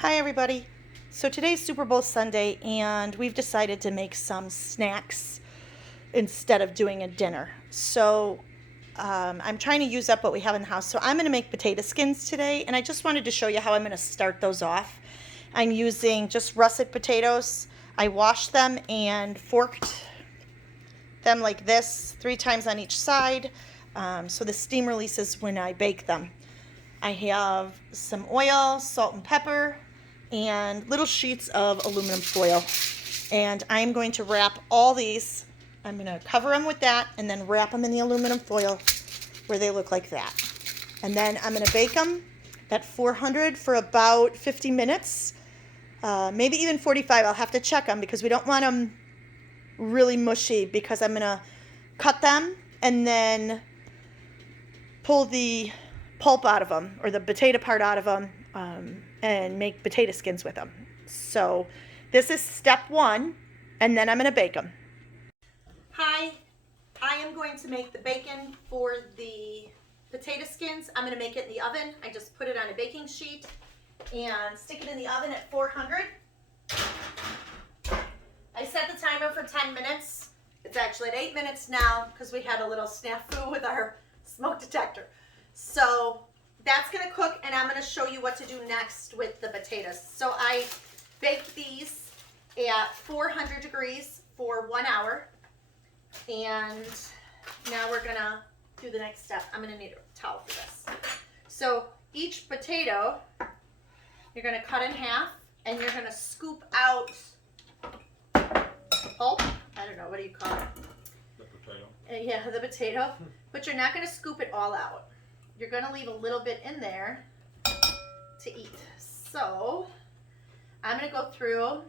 Hi everybody. So today's Super Bowl Sunday and we've decided to make some snacks instead of doing a dinner. So I'm trying to use up what we have in the house. So I'm going to make potato skins today, and I just wanted to show you how I'm going to start those off. I'm using just russet potatoes. I washed them and forked them like this 3 times on each side, so the steam releases when I bake them. I have some oil, salt and pepper, and little sheets of aluminum foil. And I'm going to wrap all these. I'm going to cover them with that and then wrap them in the aluminum foil where they look like that. And then I'm going to bake them at 400 for about 50 minutes, maybe even 45. I'll have to check them because we don't want them really mushy, because I'm going to cut them and then pull the pulp out of them, or the potato part out of them, and make potato skins with them. So this is step 1, and then I'm going to bake them. Hi, I am going to make the bacon for the potato skins. I'm going to make it in the oven. I just put it on a baking sheet and stick it in the oven at 400. I set the timer for 10 minutes. It's actually at 8 minutes now because we had a little snafu with our smoke detector. So that's going to cook, and I'm going to show you what to do next with the potatoes. So I baked these at 400 degrees for 1 hour, and now we're going to do the next step. I'm going to need a towel for this. So each potato, you're going to cut in half, and you're going to scoop out pulp. I don't know, what do you call it? The potato. Yeah, the potato. But you're not going to scoop it all out. You're going to leave a little bit in there to eat. So I'm going to go through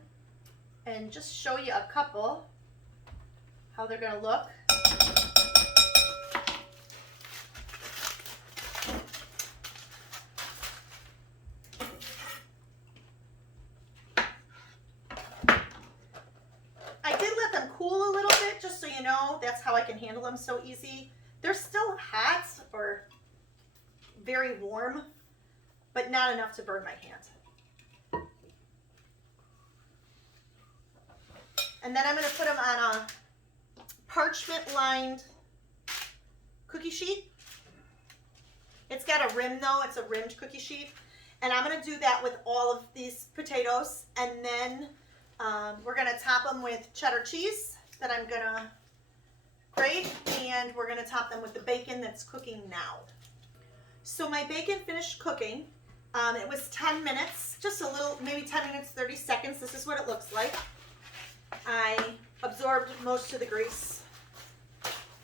and just show you a couple, how they're going to look. I did let them cool a little bit, just so you know. That's how I can handle them so easy. They're still hot, or very warm, but not enough to burn my hand. And then I'm going to put them on a parchment lined cookie sheet. It's got a rim though, it's a rimmed cookie sheet. And I'm going to do that with all of these potatoes, and then we're going to top them with cheddar cheese that I'm going to grate, and we're going to top them with the bacon that's cooking now. So my bacon finished cooking. It was 10 minutes, just a little, maybe 10 minutes, 30 seconds. This is what it looks like. I absorbed most of the grease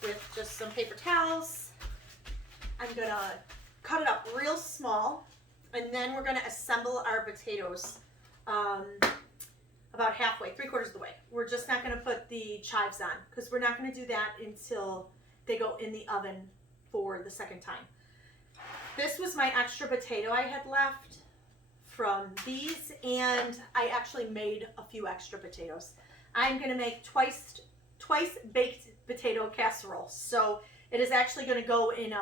with just some paper towels. I'm going to cut it up real small, and then we're going to assemble our potatoes about halfway, 3/4 of the way. We're just not going to put the chives on, because we're not going to do that until they go in the oven for the second time. This was my extra potato I had left from these, and I actually made a few extra potatoes. I'm going to make twice baked potato casserole. So it is actually going to go in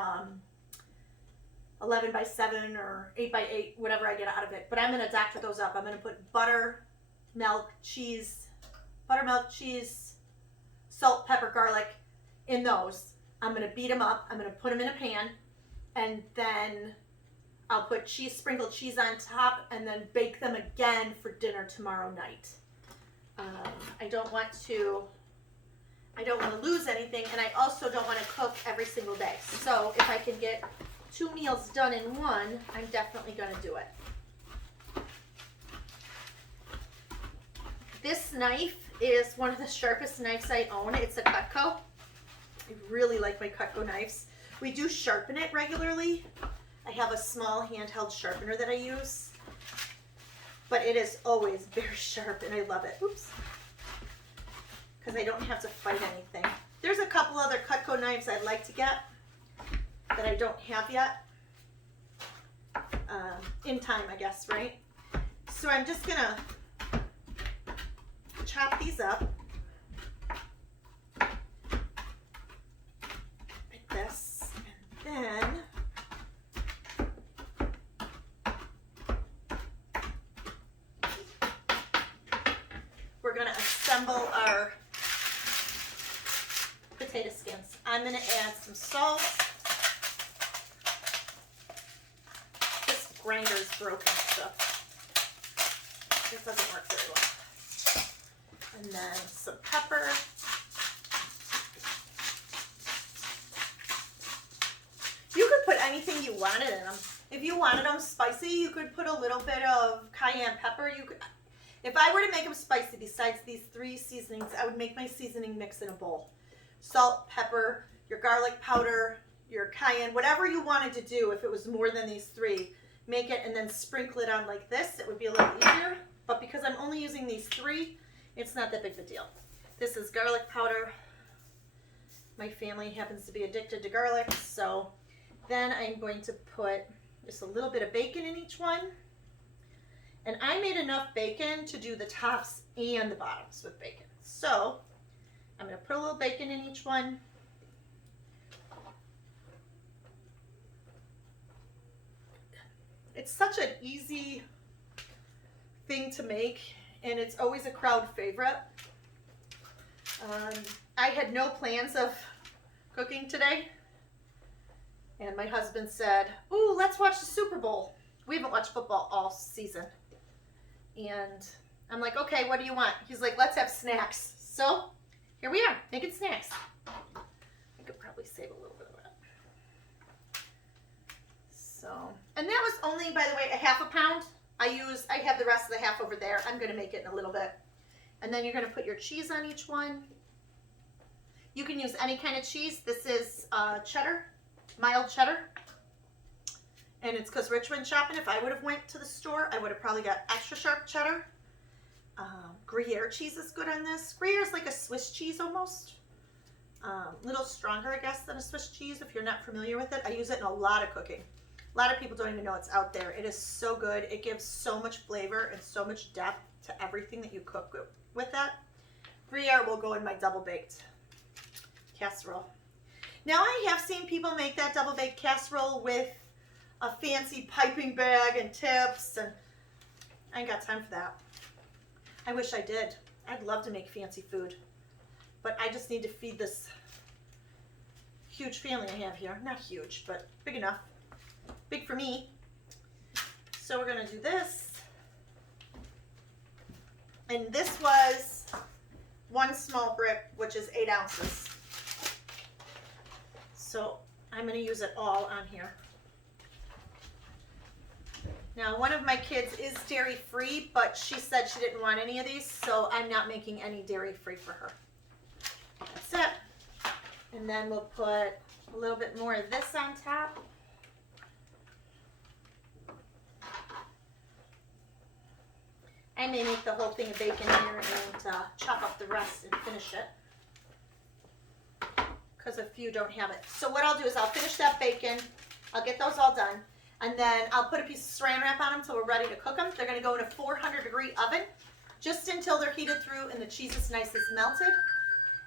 11 by 7 or 8 by 8, whatever I get out of it. But I'm going to doctor those up. I'm going to put buttermilk, cheese, salt, pepper, garlic in those. I'm going to beat them up. I'm going to put them in a pan, and then I'll put sprinkled cheese on top, and then bake them again for dinner tomorrow night. I don't want to lose anything, and I also don't want to cook every single day. So if I can get 2 meals done in one, I'm definitely going to do it. This knife is one of the sharpest knives I own. It's a Cutco. I really like my Cutco knives. We do sharpen it regularly. I have a small handheld sharpener that I use, but it is always very sharp, and I love it. Oops. Because I don't have to fight anything. There's a couple other Cutco knives I'd like to get that I don't have yet. In time, I guess, right? So I'm just gonna chop these up like this, and then reassemble our potato skins. I'm going to add some salt. This grinder is broken, so it doesn't work very well. And then some pepper. You could put anything you wanted in them. If you wanted them spicy, you could put a little bit of cayenne pepper. You could, if I were to make them spicy, besides these 3 seasonings, I would make my seasoning mix in a bowl. Salt, pepper, your garlic powder, your cayenne, whatever you wanted to do. If it was more than these 3, make it and then sprinkle it on like this. It would be a little easier. But because I'm only using these 3, it's not that big of a deal. This is garlic powder. My family happens to be addicted to garlic, so then I'm going to put just a little bit of bacon in each one. And I made enough bacon to do the tops and the bottoms with bacon. So I'm going to put a little bacon in each one. It's such an easy thing to make, and it's always a crowd favorite. I had no plans of cooking today. And my husband said, "Ooh, let's watch the Super Bowl." We haven't watched football all season. And I'm like, "Okay, what do you want?" He's like, "Let's have snacks." So here we are, making snacks. I could probably save a little bit of that. So, and that was only, by the way, a half a pound. I have the rest of the half over there. I'm going to make it in a little bit. And then you're going to put your cheese on each one. You can use any kind of cheese. This is cheddar. Mild cheddar, and it's because Rich went shopping. If I would have went to the store, I would have probably got extra sharp cheddar. Gruyere cheese is good on this. Gruyere is like a Swiss cheese almost. A little stronger, I guess, than a Swiss cheese if you're not familiar with it. I use it in a lot of cooking. A lot of people don't even know it's out there. It is so good. It gives so much flavor and so much depth to everything that you cook with that. Gruyere will go in my double baked casserole. Now, I have seen people make that double baked casserole with a fancy piping bag and tips, and I ain't got time for that. I wish I did. I'd love to make fancy food, but I just need to feed this huge family I have here. Not huge, but big enough. Big for me. So we're going to do this. And this was 1 small brick, which is 8 ounces. So I'm going to use it all on here. Now, one of my kids is dairy free, but she said she didn't want any of these, so I'm not making any dairy free for her. That's it. And then we'll put a little bit more of this on top. I may make the whole thing of bacon here and chop up the rest and finish it, because a few don't have it. So what I'll do is I'll finish that bacon. I'll get those all done. And then I'll put a piece of saran wrap on them until we're ready to cook them. They're going to go in a 400-degree oven just until they're heated through and the cheese is nice as melted.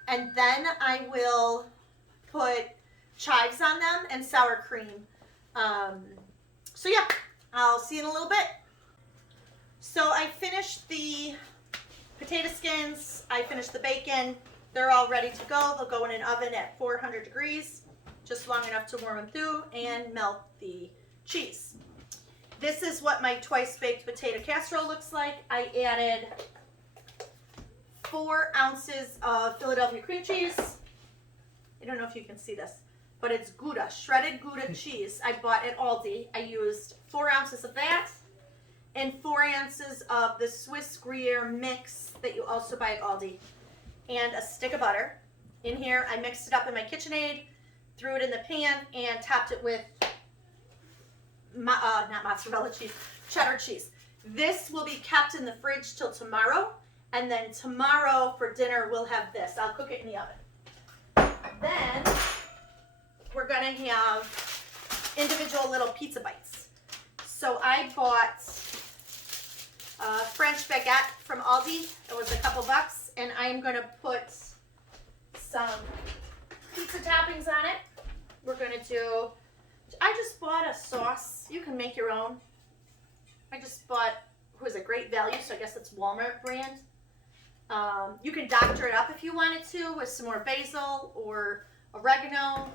And then I will put chives on them and sour cream. So yeah, I'll see you in a little bit. So I finished the potato skins. I finished the bacon. They're all ready to go. They'll go in an oven at 400 degrees, just long enough to warm them through and melt the cheese. This is what my twice baked potato casserole looks like. I added 4 ounces of Philadelphia cream cheese. I don't know if you can see this, but it's Gouda, shredded Gouda cheese. I bought at Aldi. I used 4 ounces of that and 4 ounces of the Swiss Gruyere mix that you also buy at Aldi, and a stick of butter. In here, I mixed it up in my KitchenAid, threw it in the pan, and topped it with not mozzarella cheese, cheddar cheese. This will be kept in the fridge till tomorrow, and then tomorrow for dinner we'll have this. I'll cook it in the oven. Then we're gonna have individual little pizza bites. So I bought French baguette from Aldi. It was a couple bucks, and I'm gonna put some pizza toppings on it. We're gonna do, I just bought a sauce. You can make your own. I just bought, it was a Great Value, so I guess it's Walmart brand. You can doctor it up if you wanted to with some more basil or oregano.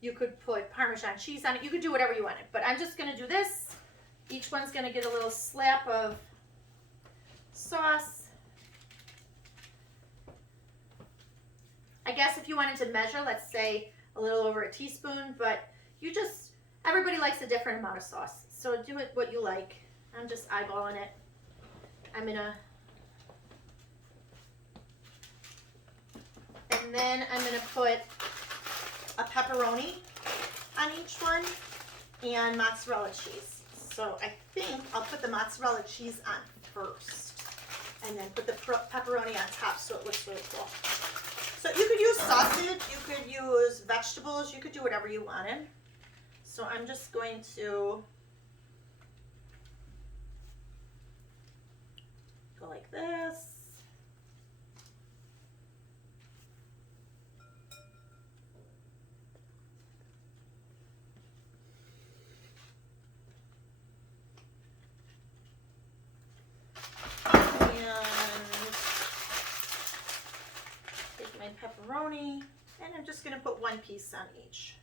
You could put Parmesan cheese on it. You could do whatever you wanted, but I'm just going to do this. Each one's going to get a little slap of sauce. I guess if you wanted to measure, let's say a little over a teaspoon, but everybody likes a different amount of sauce. So do it what you like. I'm just eyeballing it. And then I'm gonna put a pepperoni on each one and mozzarella cheese. So I think I'll put the mozzarella cheese on first and then put the pepperoni on top so it looks really cool. So you could use sausage, you could use vegetables, you could do whatever you wanted. So I'm just going to go like this. Pepperoni, and I'm just going to put one piece on each.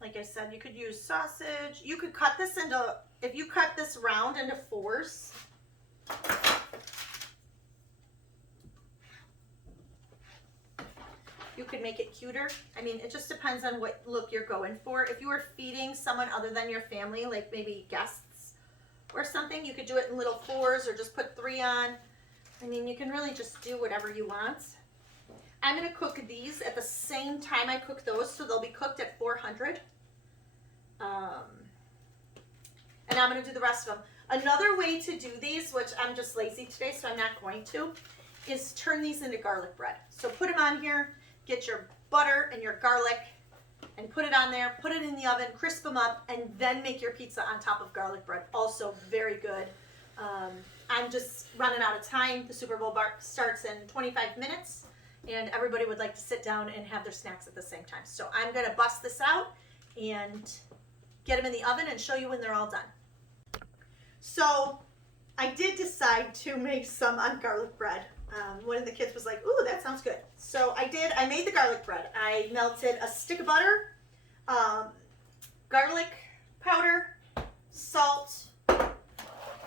Like I said, you could use sausage. You could cut this into, if you cut this round into fours, you could make it cuter. I mean, it just depends on what look you're going for. If you were feeding someone other than your family, like maybe guests or something, you could do it in little fours or just put 3 on. I mean, you can really just do whatever you want. I'm going to cook these at the same time I cook those, so they'll be cooked at 400. And I'm going to do the rest of them. Another way to do these, which I'm just lazy today, so I'm not going to, is turn these into garlic bread. So put them on here, get your butter and your garlic, and put it on there, put it in the oven, crisp them up, and then make your pizza on top of garlic bread. Also very good. I'm just running out of time. The Super Bowl bar starts in 25 minutes. And everybody would like to sit down and have their snacks at the same time. So I'm going to bust this out and get them in the oven and show you when they're all done. So I did decide to make some on garlic bread. One of the kids was like, ooh, that sounds good. So I made the garlic bread. I melted a stick of butter, garlic powder, salt,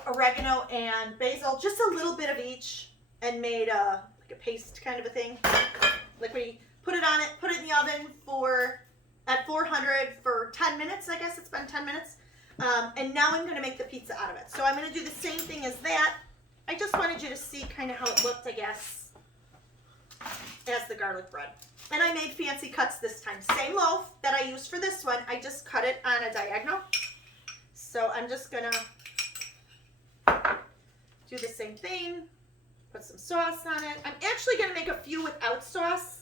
oregano, and basil, just a little bit of each, and made a paste kind of a thing. Liquidy. Put it on it, put it in the oven at 400 for 10 minutes. I guess it's been 10 minutes. And now I'm going to make the pizza out of it. So I'm going to do the same thing as that. I just wanted you to see kind of how it looked, I guess, as the garlic bread. And I made fancy cuts this time. Same loaf that I used for this one. I just cut it on a diagonal. So I'm just going to do the same thing. Put some sauce on it. I'm actually going to make a few without sauce.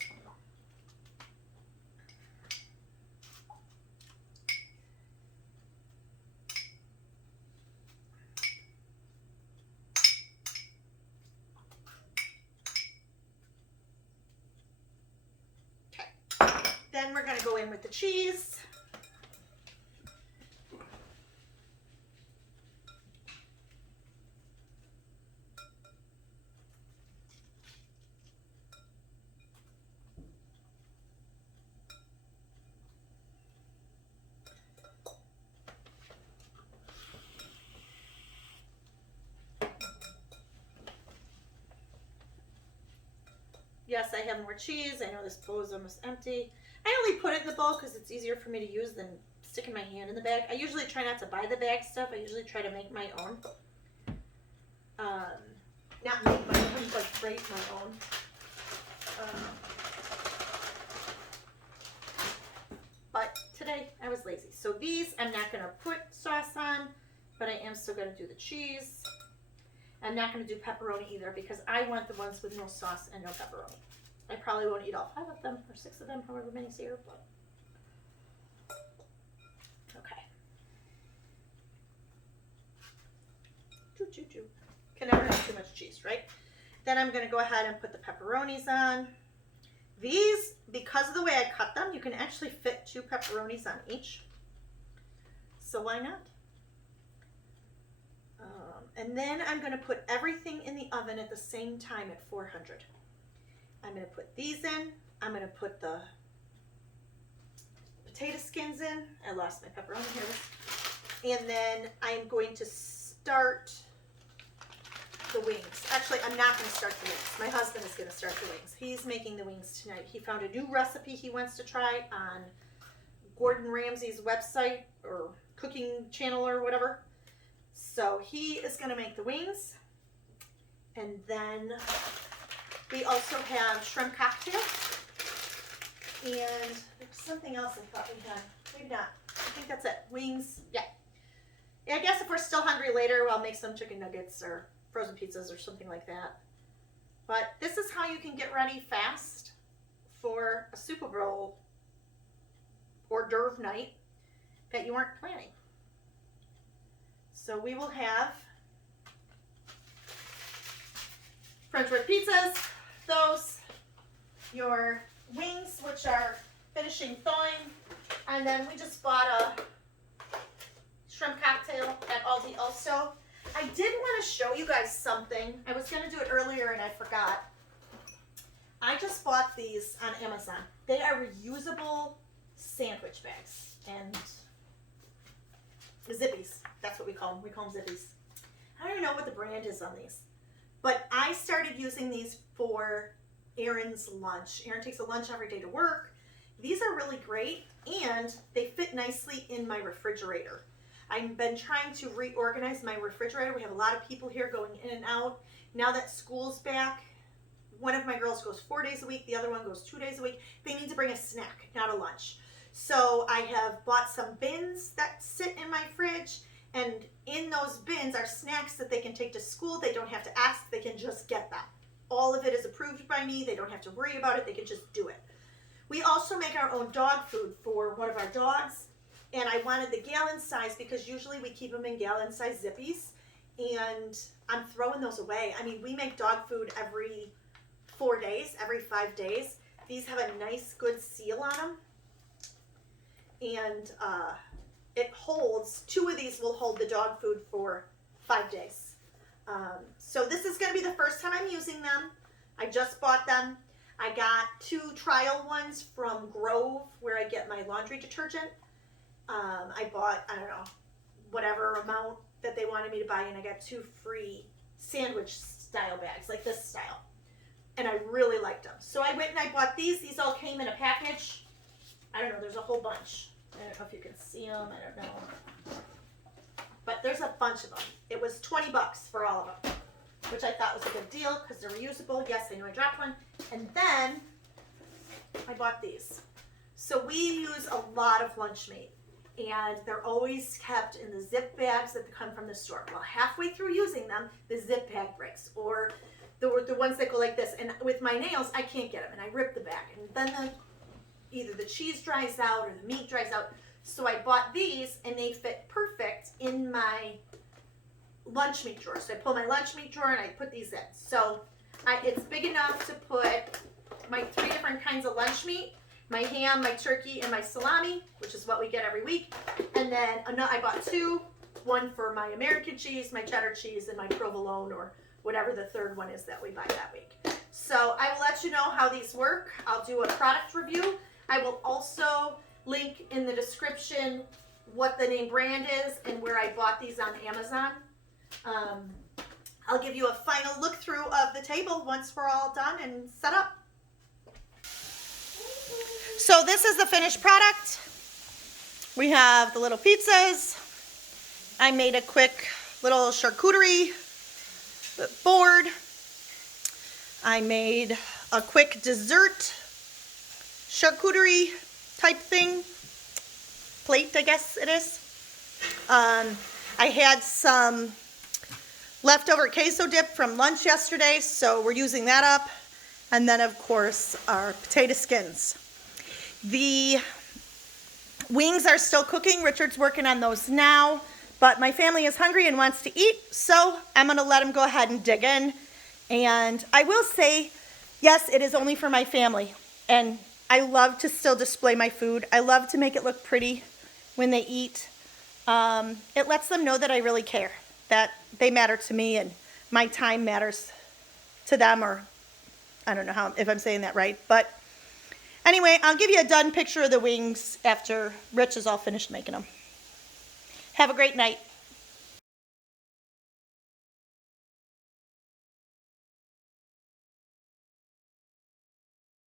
Okay. Then we're going to go in with the cheese. Yes, I have more cheese. I know this bowl is almost empty. I only put it in the bowl because it's easier for me to use than sticking my hand in the bag. I usually try not to buy the bag stuff. I usually try to make my own. Not make my own, but create my own. But today I was lazy. So these I'm not going to put sauce on, but I am still going to do the cheese. I'm not going to do pepperoni either because I want the ones with no sauce and no pepperoni. I probably won't eat all 5 of them or 6 of them, however many's here. But okay. Can never have too much cheese, right? Then I'm going to go ahead and put the pepperonis on. These, because of the way I cut them, you can actually fit 2 pepperonis on each. So why not? And then I'm going to put everything in the oven at the same time at 400. I'm going to put these in. I'm going to put the potato skins in. I lost my pepperoni here. And then I'm going to start the wings. Actually, I'm not going to start the wings. My husband is going to start the wings. He's making the wings tonight. He found a new recipe he wants to try on Gordon Ramsay's website or cooking channel or whatever. So he is going to make the wings. And then we also have shrimp cocktail. And there's something else I thought we had. Maybe not. I think that's it. Wings. Yeah. I guess if we're still hungry later, I'll make some chicken nuggets or frozen pizzas or something like that. But this is how you can get ready fast for a Super Bowl hors d'oeuvre night that you weren't planning. So we will have French bread pizzas, those, your wings, which are finishing thawing, and then we just bought a shrimp cocktail at Aldi also. I did want to show you guys something. I was going to do it earlier and I forgot. I just bought these on Amazon. They are reusable sandwich bags and zippies. That's what we call them. We call them zippies. I don't even know what the brand is on these. But I started using these for Aaron's lunch. Aaron takes a lunch every day to work. These are really great and they fit nicely in my refrigerator. I've been trying to reorganize my refrigerator. We have a lot of people here going in and out. Now that school's back, one of my girls goes 4 days a week. The other one goes 2 days a week. They need to bring a snack, not a lunch. So I have bought some bins that sit in my fridge. And in those bins are snacks that they can take to school. They don't have to ask. They can just get them. All of it is approved by me. They don't have to worry about it. They can just do it. We also make our own dog food for one of our dogs. And I wanted the gallon size because usually we keep them in gallon size zippies. And I'm throwing those away. I mean, we make dog food every 4 days, every 5 days. These have a nice, good seal on them. And it holds, 2 of these will hold the dog food for 5 days. So this is going to be the first time I'm using them. I just bought them. I got 2 trial ones from Grove where I get my laundry detergent. I bought, I don't know, whatever amount that they wanted me to buy, and I got 2 free sandwich style bags, like this style. And I really liked them. So I went and I bought these. These all came in a package. I don't know, there's a whole bunch. I don't know if you can see them, I don't know. But there's a bunch of them. It was $20 for all of them, which I thought was a good deal because they're reusable. Yes, I know I dropped one. And then I bought these. So we use a lot of lunch meat. And they're always kept in the zip bags that come from the store. Well, halfway through using them, the zip bag breaks, or the ones that go like this. And with my nails, I can't get them, and I rip the bag. And then either the cheese dries out or the meat dries out. So I bought these, and they fit perfect in my lunch meat drawer. So I pull my lunch meat drawer, and I put these in. So it's big enough to put my 3 different kinds of lunch meat. My ham, my turkey, and my salami, which is what we get every week. And then I bought 2, one for my American cheese, my cheddar cheese, and my provolone, or whatever the third one is that we buy that week. So I will let you know how these work. I'll do a product review. I will also link in the description what the name brand is and where I bought these on Amazon. I'll give you a final look through of the table once we're all done and set up. So this is the finished product. We have the little pizzas. I made a quick little charcuterie board. I made a quick dessert charcuterie type thing. Plate, I guess it is. I had some leftover queso dip from lunch yesterday, so we're using that up. And then, of course, our potato skins. The wings are still cooking. Richard's working on those now, but my family is hungry and wants to eat, so I'm going to let him go ahead and dig in. And I will say, yes, it is only for my family, and I love to still display my food. I love to make it look pretty when they eat. It lets them know that I really care. that they matter to me and my time matters to them, or I don't know how if I'm saying that right. But anyway, I'll give you a done picture of the wings after Rich is all finished making them. Have a great night.